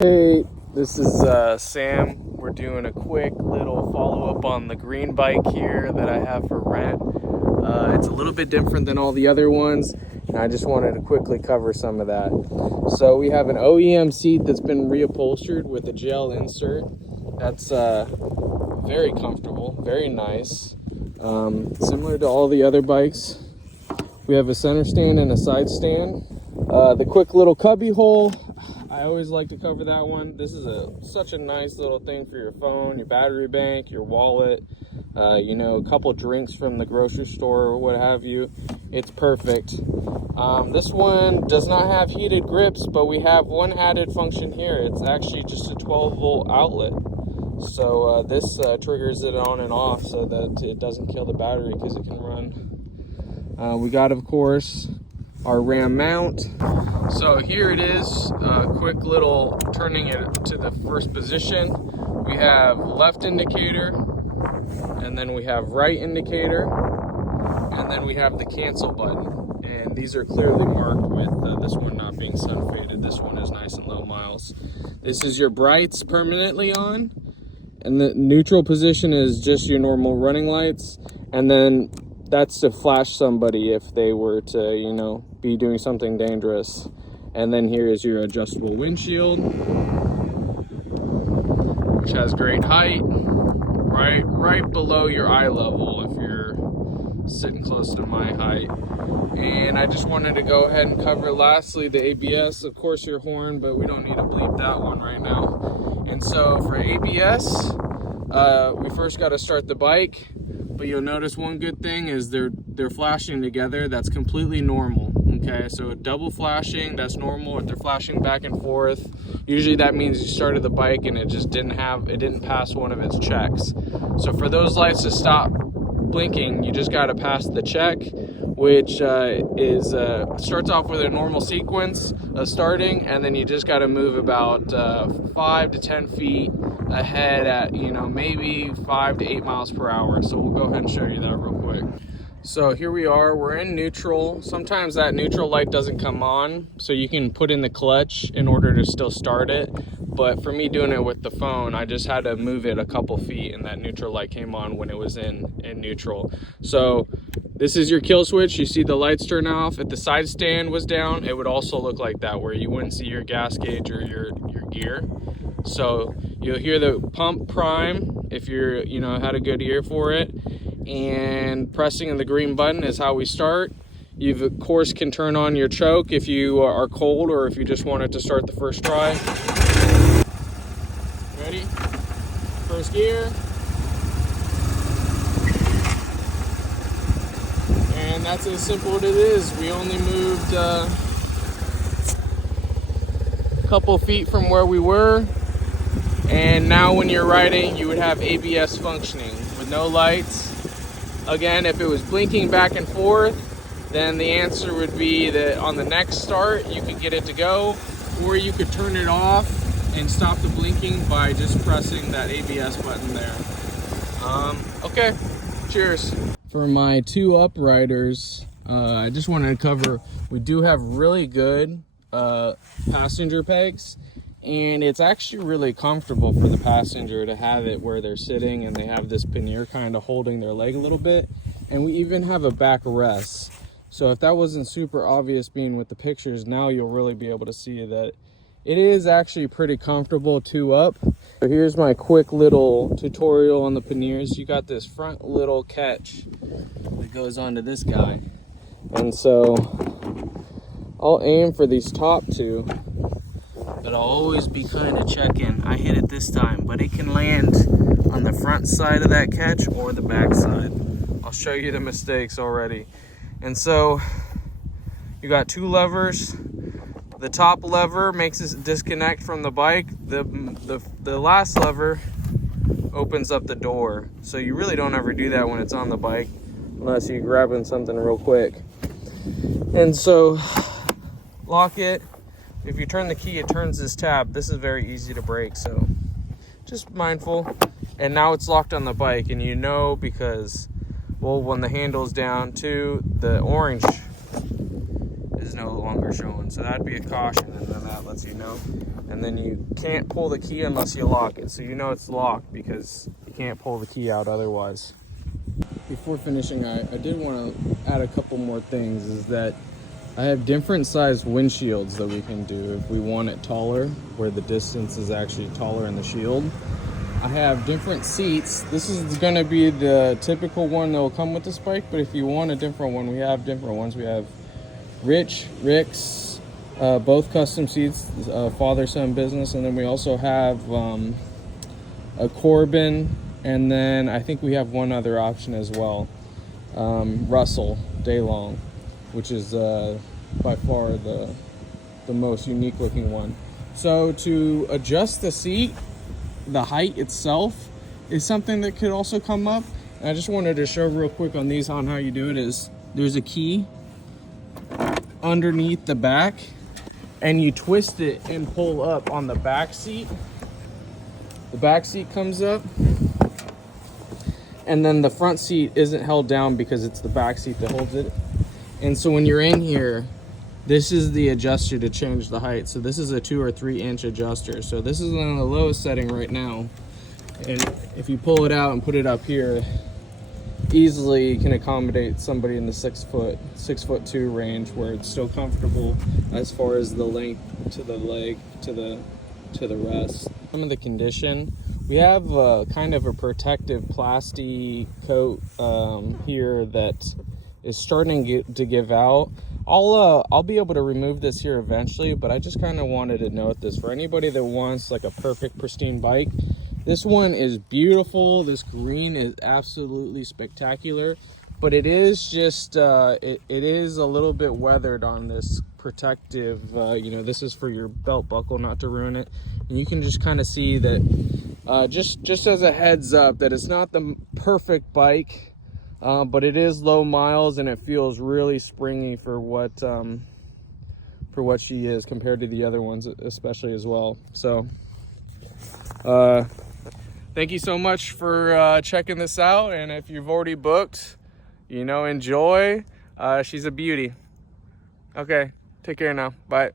Hey, this is Sam. We're doing a quick little follow-up on the green bike here that I have for rent. It's a little bit different than all the other ones, and I just wanted to quickly cover some of that. So we have an OEM seat that's been reupholstered with a gel insert. That's very comfortable, very nice. Similar to all the other bikes. We have a center stand and a side stand. The quick little cubby hole, I always like to cover that one. This is such a nice little thing for your phone, your battery bank, your wallet, a couple drinks from the grocery store or what have you. It's perfect. This one does not have heated grips, but we have one added function here. It's actually just a 12-volt outlet. So this triggers it on and off so that it doesn't kill the battery because it can run. We got, of course, our RAM mount. So here it is, quick little turning it to the first position. We have left indicator, and then we have right indicator, and then we have the cancel button. And these are clearly marked with this one not being sun faded. This one is nice and low miles. This is your brights permanently on, and the neutral position is just your normal running lights, and then that's to flash somebody if they were to, be doing something dangerous. And then here is your adjustable windshield, which has great height, right below your eye level if you're sitting close to my height. And I just wanted to go ahead and cover lastly the ABS. Of course your horn, but we don't need to bleep that one right now. And so for ABS, we first got to start the bike. But you'll notice one good thing is they're flashing together. That's completely normal. Okay, so double flashing, that's normal. If they're flashing back and forth, usually that means you started the bike and it just didn't pass one of its checks. So for those lights to stop blinking, you just got to pass the check, which starts off with a normal sequence of starting, and then you just got to move about 5 to 10 feet ahead at maybe 5 to 8 miles per hour. So we'll go ahead and show you that real quick. So here we are, we're in neutral. Sometimes that neutral light doesn't come on, so you can put in the clutch in order to still start it. But for me doing it with the phone, I just had to move it a couple feet and that neutral light came on when it was in neutral. So this is your kill switch. You see the lights turn off. If the side stand was down, it would also look like that, where you wouldn't see your gas gauge or your gear. So you'll hear the pump prime if you're, had a good ear for it. And pressing the green button is how we start. You of course can turn on your choke if you are cold or if you just want it to start the first try. Ready? First gear. And that's as simple as it is. We only moved a couple feet from where we were. And now when you're riding, you would have ABS functioning with no lights. Again, if it was blinking back and forth, then the answer would be that on the next start, you could get it to go, or you could turn it off and stop the blinking by just pressing that ABS button there. Okay, cheers. For my two upriders, I just wanted to cover, we do have really good passenger pegs. And it's actually really comfortable for the passenger to have it where they're sitting and they have this pannier kind of holding their leg a little bit. And we even have a back rest. So if that wasn't super obvious being with the pictures, now you'll really be able to see that it is actually pretty comfortable two up. So here's my quick little tutorial on the panniers. You got this front little catch that goes onto this guy. And so I'll aim for these top two. But I'll always be kind of checking. I hit it this time, but it can land on the front side of that catch or the back side. I'll show you the mistakes already. And so you got two levers. The top lever makes it disconnect from the bike. The last lever opens up the door. So you really don't ever do that when it's on the bike unless you're grabbing something real quick. And so lock it. If you turn the key, it turns this tab. This is very easy to break, so just mindful. And now it's locked on the bike, and because, well, when the handle's down too, the orange is no longer showing. So that'd be a caution, and then that lets you know. and then you can't pull the key unless you lock it. So you know it's locked because you can't pull the key out otherwise. Before finishing, I did want to add a couple more things, is that I have different sized windshields that we can do if we want it taller, where the distance is actually taller in the shield. I have different seats. This is going to be the typical one that will come with this bike, but if you want a different one, we have different ones. We have Rick's, both custom seats, father-son business, and then we also have a Corbin, and then I think we have one other option as well, Russell Daylong, which is by far the most unique looking one. So to adjust the seat, the height itself is something that could also come up. And I just wanted to show real quick on these on how you do it. Is there's a key underneath the back, and you twist it and pull up on the back seat. The back seat comes up, and then the front seat isn't held down because it's the back seat that holds it. And so when you're in here, this is the adjuster to change the height. So this is a 2 or 3 inch adjuster. So this is on the lowest setting right now. And if you pull it out and put it up here, easily can accommodate somebody in the 6'2" range, where it's still comfortable as far as the length to the leg to the rest. Some of the condition, we have kind of a protective plastic coat here that is starting to give out. I'll be able to remove this here eventually, but I just kind of wanted to note this for anybody that wants like a perfect pristine bike. This one is beautiful. This green is absolutely spectacular, but it is just it is a little bit weathered on this protective. You know, this is for your belt buckle, not to ruin it. And you can just kind of see that just as a heads up, that it's not the perfect bike, but it is low miles and it feels really springy for what she is compared to the other ones, especially as well. So thank you so much for checking this out, and if you've already booked, you know, enjoy. She's a beauty. Okay, take care now. Bye.